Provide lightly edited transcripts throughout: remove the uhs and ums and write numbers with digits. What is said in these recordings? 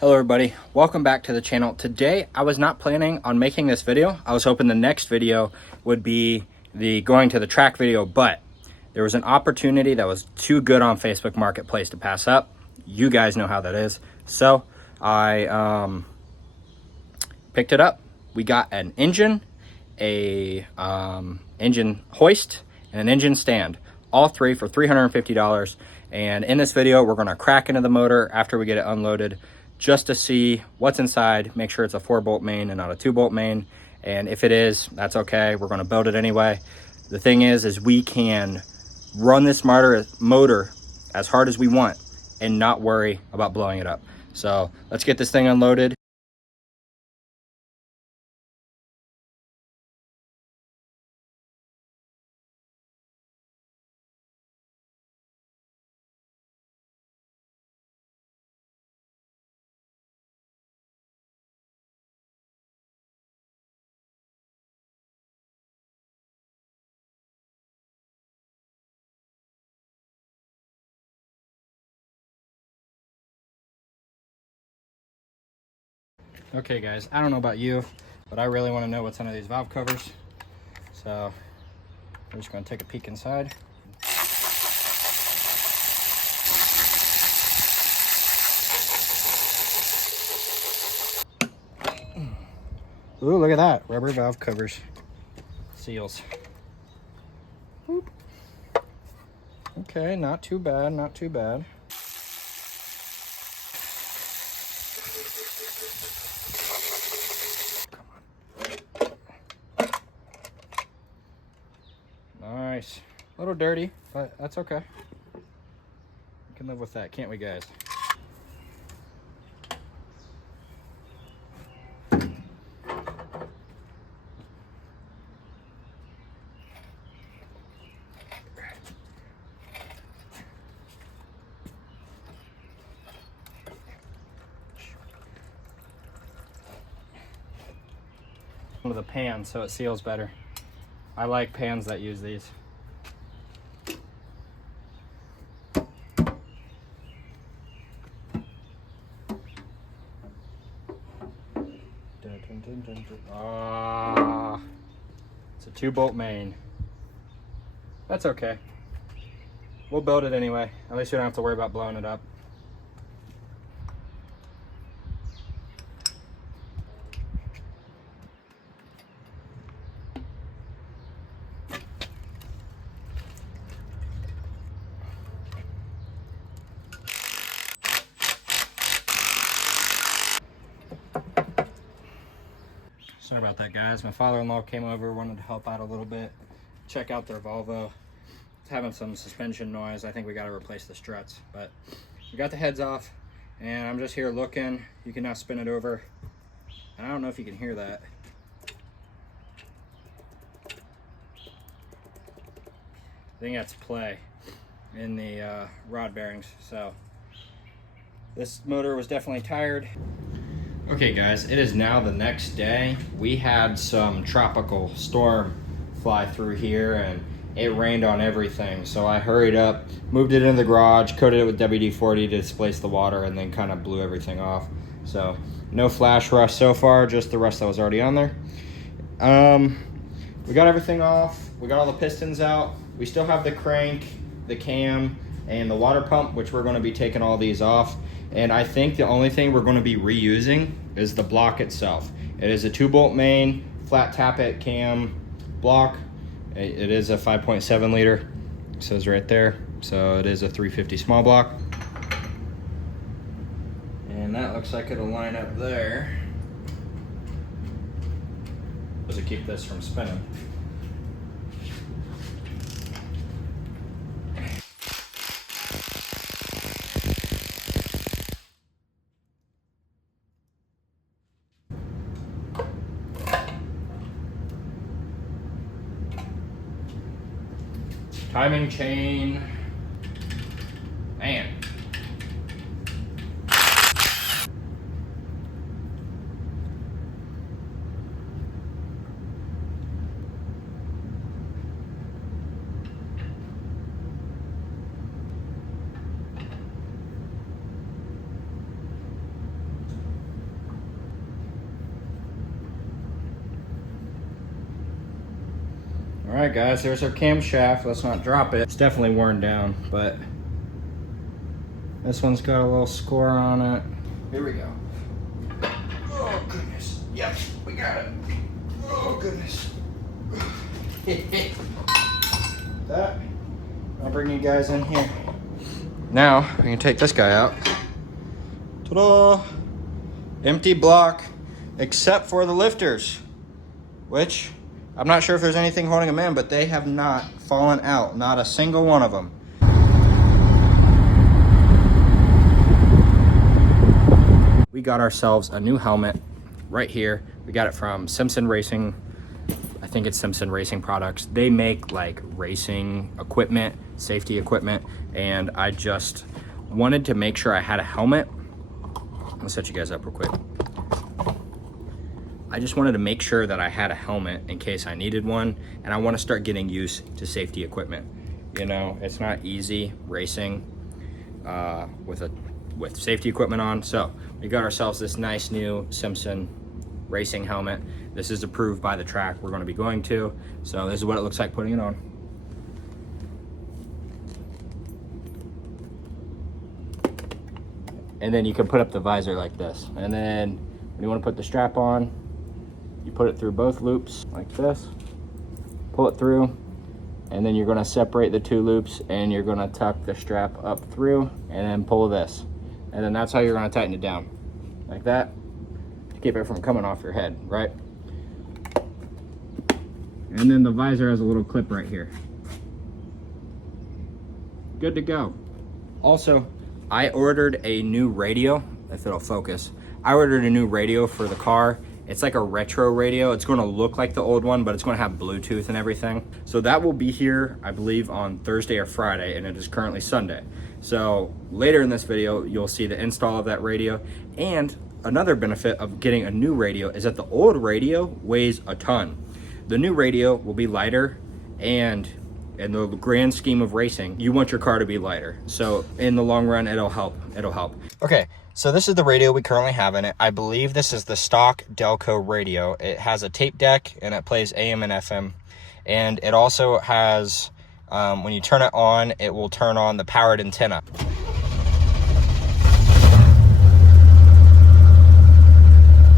Hello everybody, welcome back to the channel. Today I was not planning on making this video. I was hoping the next video would be the going to the track video, but there was an opportunity that was too good on Facebook Marketplace to pass up. You guys know how that is. So I picked it up. We got an engine, a engine hoist, and an engine stand. All three for $350. And in this video, we're gonna crack into the motor after we get it unloaded, just to see what's inside, make sure it's a 4-bolt main and not a 2-bolt main. And if it is, that's okay. We're gonna build it anyway. The thing is we can run this motor as hard as we want and not worry about blowing it up. So let's get this thing unloaded. Okay guys, I don't know about you, but I really want to know what's under these valve covers. So we're just going to take a peek inside. Ooh, look at that. Rubber valve covers. Seals. Boop. Okay, not too bad, not too bad. Nice. A little dirty, but that's okay. We can live with that, can't we, guys? One of the pans so it seals better. I like pans that use these. Ah, it's a 2-bolt main. That's okay. We'll build it anyway. At least we don't have to worry about blowing it up. Sorry about that, guys. My father-in-law came over, wanted to help out a little bit, check out their Volvo. It's having some suspension noise. I think we got to replace the struts, but we got the heads off, and I'm just here looking. You can now spin it over, and I don't know if you can hear that. I think that's play in the rod bearings. So this motor was definitely tired. Okay guys, it is now the next day. We had some tropical storm fly through here and it rained on everything. So I hurried up, moved it into the garage, coated it with WD-40 to displace the water, and then kind of blew everything off. So no flash rust so far, just the rust that was already on there. We got everything off. We got all the pistons out. We still have the crank, the cam, and the water pump, which we're going to be taking all these off. And I think the only thing we're going to be reusing is the block itself. It is a 2-bolt main, flat tappet cam block. It is a 5.7 liter, it says right there. So it is a 350 small block. And that looks like it'll line up there. To keep this from spinning. Timing chain, man. right, guys, there's our camshaft. Let's not drop it. It's definitely worn down, but this one's got a little score on it. Here we go. Oh, goodness. Yep, we got it. Oh, goodness. That. I'll bring you guys in here. Now, we can take this guy out. Ta-da! Empty block, except for the lifters, which I'm not sure if there's anything holding them in, but they have not fallen out. Not a single one of them. We got ourselves a new helmet right here. We got it from Simpson Racing. I think it's Simpson Racing Products. They make like racing equipment, safety equipment, and I just wanted to make sure I had a helmet. I'll set you guys up real quick. I just wanted to make sure that I had a helmet in case I needed one, and I want to start getting used to safety equipment. You know, it's not easy racing with safety equipment on. So we got ourselves this nice new Simpson Racing helmet. This is approved by the track we're going to be going to. So this is what it looks like putting it on. And then you can put up the visor like this. And then when you want to put the strap on, you put it through both loops like this, pull it through, and then you're going to separate the two loops and you're going to tuck the strap up through and then pull this. And then that's how you're going to tighten it down, like that, to keep it from coming off your head, right? And then the visor has a little clip right here. Good to go. Also, I ordered a new radio, if it'll focus. I ordered a new radio for the car. It's like a retro radio. It's going to look like the old one, but it's going to have Bluetooth and everything. So that will be here, I believe, on Thursday or Friday, and it is currently Sunday. So later in this video, you'll see the install of that radio. And another benefit of getting a new radio is that the old radio weighs a ton. The new radio will be lighter, and in the grand scheme of racing, you want your car to be lighter. So in the long run, it'll help. Okay, so this is the radio we currently have in it. I believe this is the stock Delco radio. It has a tape deck and it plays AM and FM. And it also has, when you turn it on, it will turn on the powered antenna.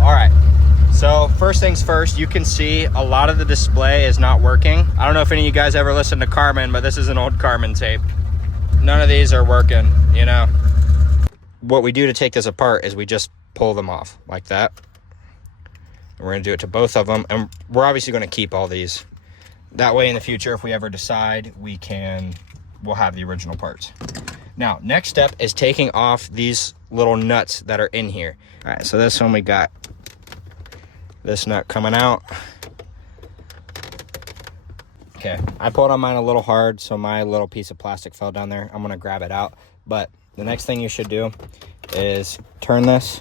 All right. So first things first, you can see a lot of the display is not working. I don't know if any of you guys ever listened to Carmen, but this is an old Carmen tape. None of these are working, you know. What we do to take this apart is we just pull them off like that. And we're gonna do it to both of them. And we're obviously gonna keep all these. That way in the future, if we ever decide, we'll have the original parts. Now, next step is taking off these little nuts that are in here. All right, so this one we got this nut coming out. Okay, I pulled on mine a little hard, so my little piece of plastic fell down there. I'm gonna grab it out. But the next thing you should do is turn this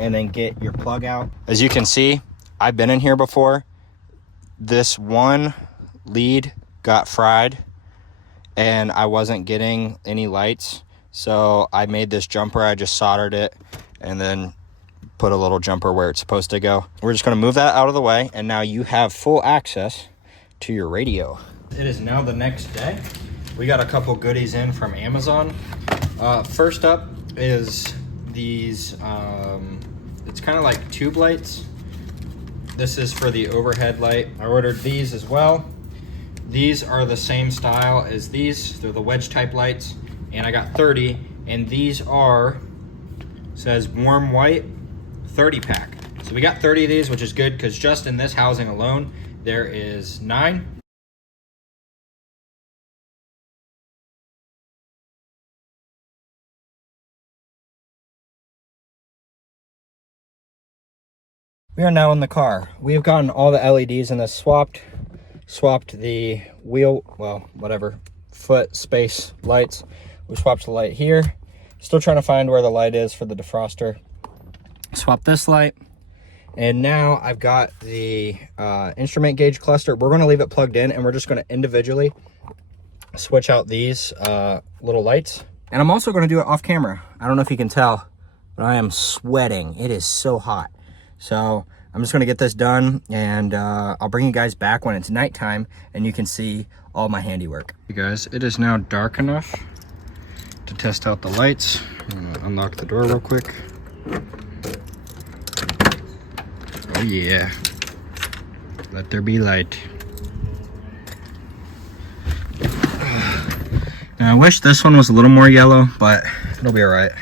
and then get your plug out. As you can see, I've been in here before. This one lead got fried and I wasn't getting any lights. So I made this jumper, I just soldered it and then put a little jumper where it's supposed to go. We're just gonna move that out of the way, and now you have full access to your radio. It is now the next day. We got a couple goodies in from Amazon. First up is these, it's kind of like tube lights. This is for the overhead light. I ordered these as well. These are the same style as these. They're the wedge type lights, and I got 30, and these are, says warm white, 30 pack. So we got 30 of these, which is good because just in this housing alone, there is 9. We are now in the car. We have gotten all the LEDs in this swapped the wheel, well, whatever, foot space lights. We swapped the light here. Still trying to find where the light is for the defroster. Swap this light, and now I've got the instrument gauge cluster. We're going to leave it plugged in, and we're just going to individually switch out these little lights. And I'm also going to do it off camera. I don't know if you can tell, but I am sweating. It is so hot. So I'm just gonna get this done, and I'll bring you guys back when it's nighttime and you can see all my handiwork. You guys, it is now dark enough to test out the lights. I'm gonna unlock the door real quick. Oh yeah, let there be light. Now I wish this one was a little more yellow, but it'll be all right.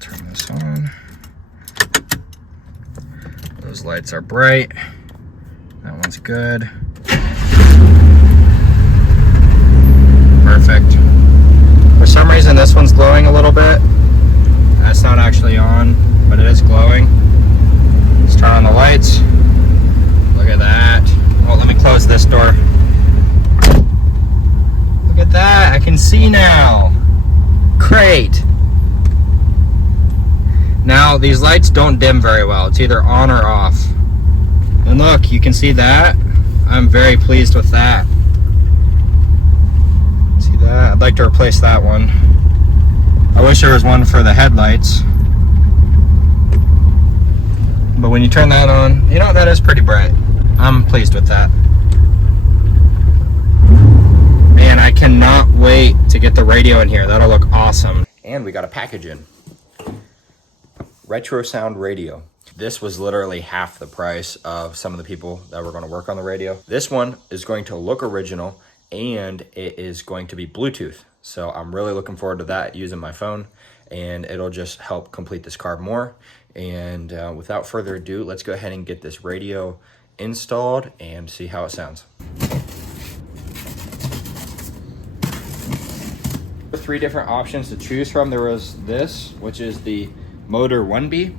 Turn this on. Those lights are bright. That one's good. Perfect. For some reason this one's glowing a little bit. That's not actually on, but it is glowing. Let's turn on the lights. Look at that. Oh, let me close this door. Look at that, I can see now. Great. Now, these lights don't dim very well. It's either on or off. And look, you can see that. I'm very pleased with that. See that? I'd like to replace that one. I wish there was one for the headlights. But when you turn that on, you know, that is pretty bright. I'm pleased with that. Man, I cannot wait to get the radio in here. That'll look awesome. And we got a package in. Retro sound radio. This was literally half the price of some of the people that were going to work on the radio. This one is going to look original, and it is going to be Bluetooth. So I'm really looking forward to that using my phone, and it'll just help complete this car more. And without further ado, let's go ahead and get this radio installed and see how it sounds. 3 different options to choose from. There was this, which is the motor 1B.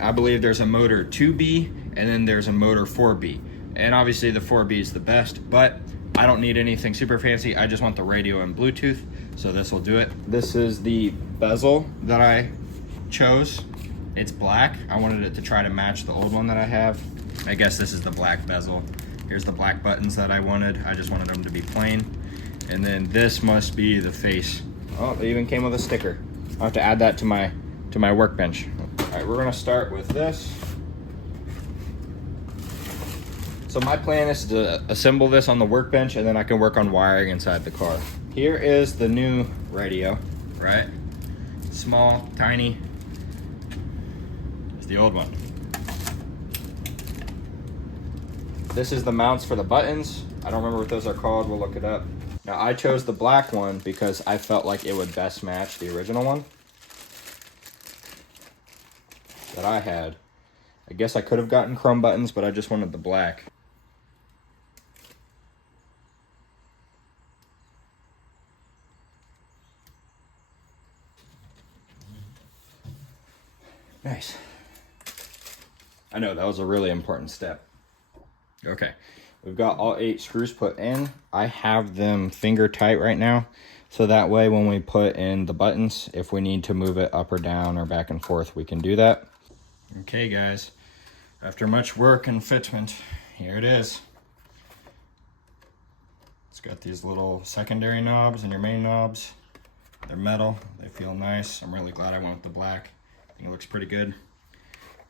I believe there's a motor 2B, and then there's a motor 4B. And obviously the 4B is the best, but I don't need anything super fancy. I just want the radio and Bluetooth, so this will do it. This is the bezel that I chose. It's black. I wanted it to try to match the old one that I have. I guess this is the black bezel. Here's the black buttons that I wanted. I just wanted them to be plain. And then this must be the face. Oh, it even came with a sticker. I'll have to add that to my workbench. All right, we're gonna start with this. So my plan is to assemble this on the workbench, and then I can work on wiring inside the car. Here is the new radio, right? Small, tiny. It's the old one. This is the mounts for the buttons. I don't remember what those are called. We'll look it up. Now I chose the black one because I felt like it would best match the original one that I had. I guess I could have gotten chrome buttons, but I just wanted the black. Nice. I know, that was a really important step. Okay, we've got all 8 screws put in. I have them finger tight right now, so that way when we put in the buttons, if we need to move it up or down or back and forth, we can do that. Okay guys, after much work and fitment, here it is. It's got these little secondary knobs and your main knobs. They're metal, they feel nice. I'm really glad I went with the black. I think it looks pretty good.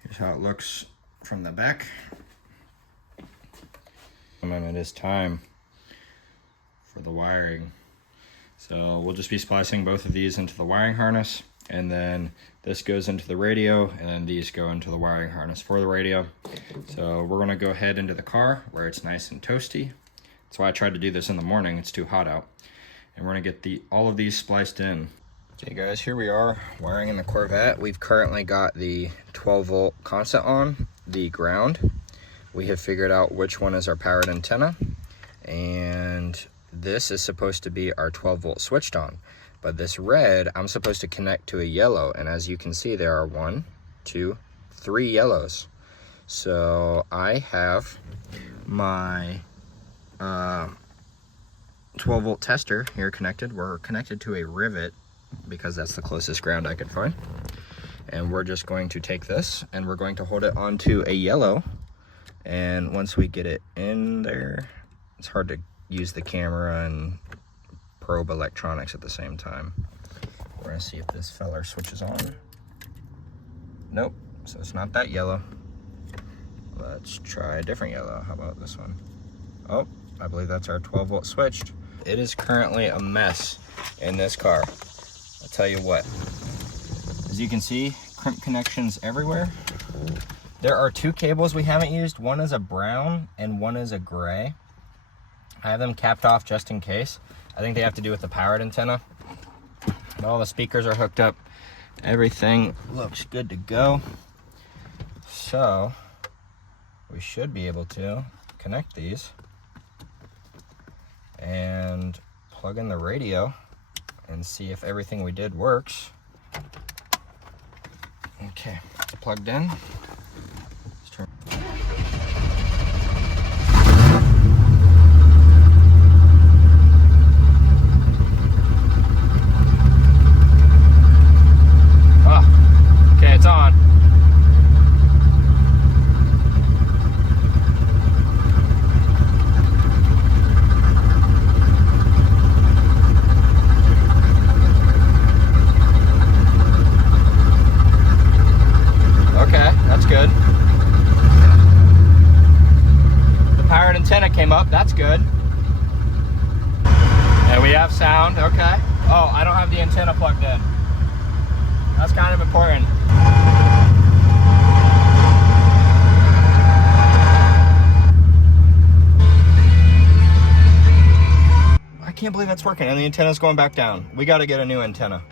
Here's how it looks from the back. And it is time for the wiring. So we'll just be splicing both of these into the wiring harness, and then this goes into the radio, and then these go into the wiring harness for the radio. So we're gonna go ahead into the car where it's nice and toasty. That's why I tried to do this in the morning, it's too hot out. And we're gonna get all of these spliced in. Okay guys, here we are wiring in the Corvette. We've currently got the 12-volt constant on the ground. We have figured out which one is our powered antenna, and this is supposed to be our 12-volt switched on. But this red, I'm supposed to connect to a yellow, and as you can see, there are 1, 2, 3 yellows. So I have my 12-volt tester here connected. We're connected to a rivet because that's the closest ground I could find. And we're just going to take this and we're going to hold it onto a yellow. And once we get it in there, it's hard to use the camera and probe electronics at the same time. We're gonna see if this feller switches on. Nope, so it's not that yellow. Let's try a different yellow. How about this one? Oh, I believe that's our 12-volt switched. It is currently a mess in this car. I'll tell you what. As you can see, crimp connections everywhere. There are 2 cables we haven't used. One is a brown and one is a gray. I have them capped off just in case. I think they have to do with the powered antenna. But all the speakers are hooked up. Everything looks good to go. So we should be able to connect these and plug in the radio and see if everything we did works. Okay, it's plugged in. Let's turn. Okay, it's on. Okay, that's good. The powered antenna came up, that's good. And we have sound, okay. Oh, I don't have the antenna plugged in. That's kind of important. I can't believe that's working, and the antenna's going back down. We got to get a new antenna.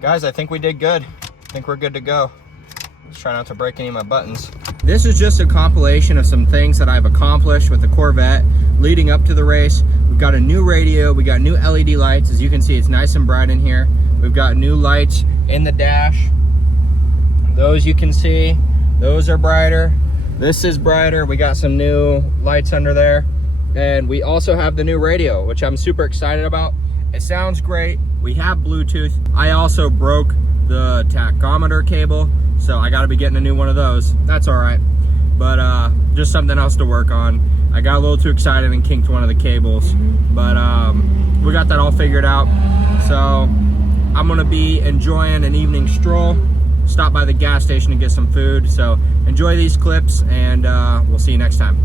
Guys, I think we did good. I think we're good to go. Let's try not to break any of my buttons. This is just a compilation of some things that I've accomplished with the Corvette leading up to the race. We've got a new radio, we got new LED lights. As you can see, it's nice and bright in here. We've got new lights in the dash. Those you can see, those are brighter. This is brighter. We got some new lights under there. And we also have the new radio, which I'm super excited about. It sounds great. We have Bluetooth. I also broke the tachometer cable, so I gotta be getting a new one of those. That's all right. But just something else to work on. I got a little too excited and kinked one of the cables, but we got that all figured out. So I'm gonna be enjoying an evening stroll, stop by the gas station and get some food. So enjoy these clips, and we'll see you next time.